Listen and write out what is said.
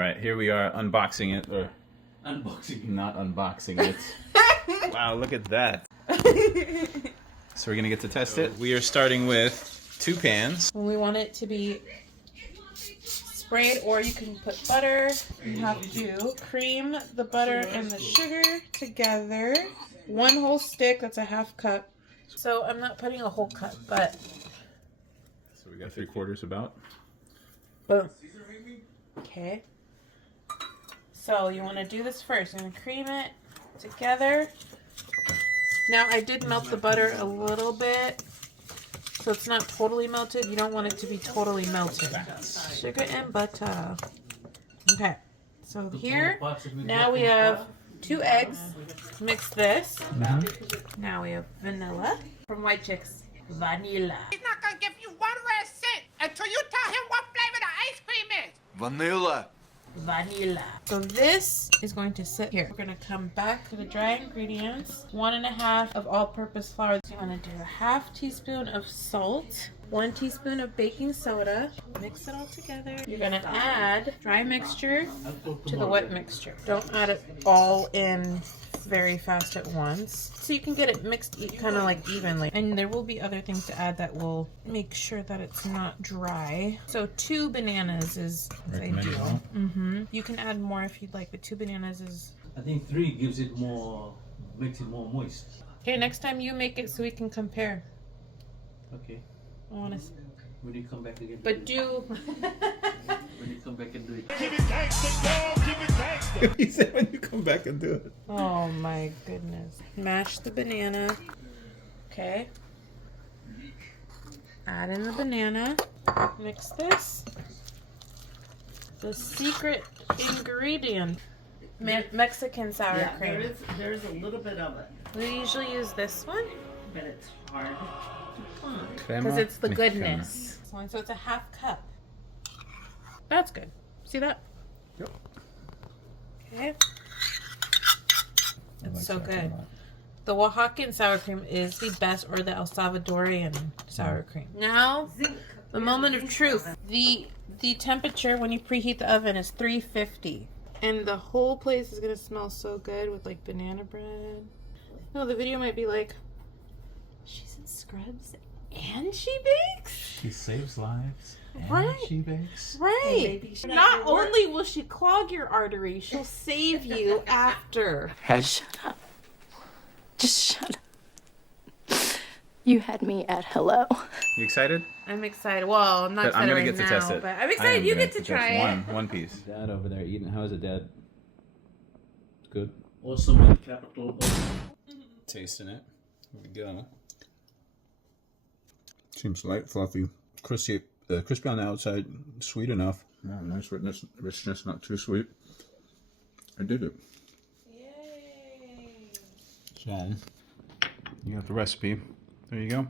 right, here we are unboxing it, or not unboxing it. Wow, look at that. So we're gonna get to test it. We are starting with 2 pans. When we want it to be sprayed, or you can put butter. You have to cream the butter and the sugar together. 1 whole stick, that's a 1/2 cup. So I'm not putting a whole cup, but... So we got 3/4 about. Boom. Okay. So you want to do this first. You're going to cream it together. Now I did melt the butter a little bit, so it's not totally melted. You don't want it to be totally melted. Sugar and butter. Okay. So here, now we have 2 eggs. Mix this. Now we have vanilla from White Chicks. Vanilla. He's not gonna give you 1 red cent until you tell him what flavor the ice cream is. Vanilla. Vanilla. So this is going to sit here. We're going to come back to the dry ingredients. 1 1/2 of all-purpose flour. So you want to do a 1/2 teaspoon of salt, 1 teaspoon of baking soda. Mix it all together. You're going to add dry mixture to the wet mixture. Don't add it all in very fast at once, so you can get it mixed kind of like evenly. And there will be other things to add that will make sure that it's not dry. So 2 bananas is ideal. You can add more if you'd like, but 2 bananas is... I think 3 gives it more, makes it more moist. Okay, next time you make it so we can compare. Okay. I want to... When you come back again. But do... When you come back and do it. He said when you come back and do it. Oh my goodness. Mash the banana. Okay. Add in the banana. Mix this. The secret ingredient. Mexican sour cream. There's a little bit of it, We usually use this one but it's hard to find. because it's the goodness. So it's a 1/2 cup. That's good. See that? Yep. Okay. It's so good. The Oaxacan sour cream is the best, or the El Salvadorian sour cream. Now, the moment of truth. The temperature when you preheat the oven is 350. And the whole place is going to smell so good with like banana bread. No, the video might be like, she's in scrubs and she bakes? She saves lives. And Right. she bakes. Right. Not only will she clog your artery, she'll save you after. Shut up. Just shut up. You had me at hello. You excited? I'm excited. Well, I'm not But I'm excited gonna right get to now, test it. but I'm excited you get to try it. One piece. Dad over there eating. How is it, Dad? Good. Awesome with capital O. Tasting it. Here we go. Seems light, fluffy, crispy on the outside, sweet enough. Yeah, nice richness, not too sweet. I did it. Yay! So, you have the recipe. There you go.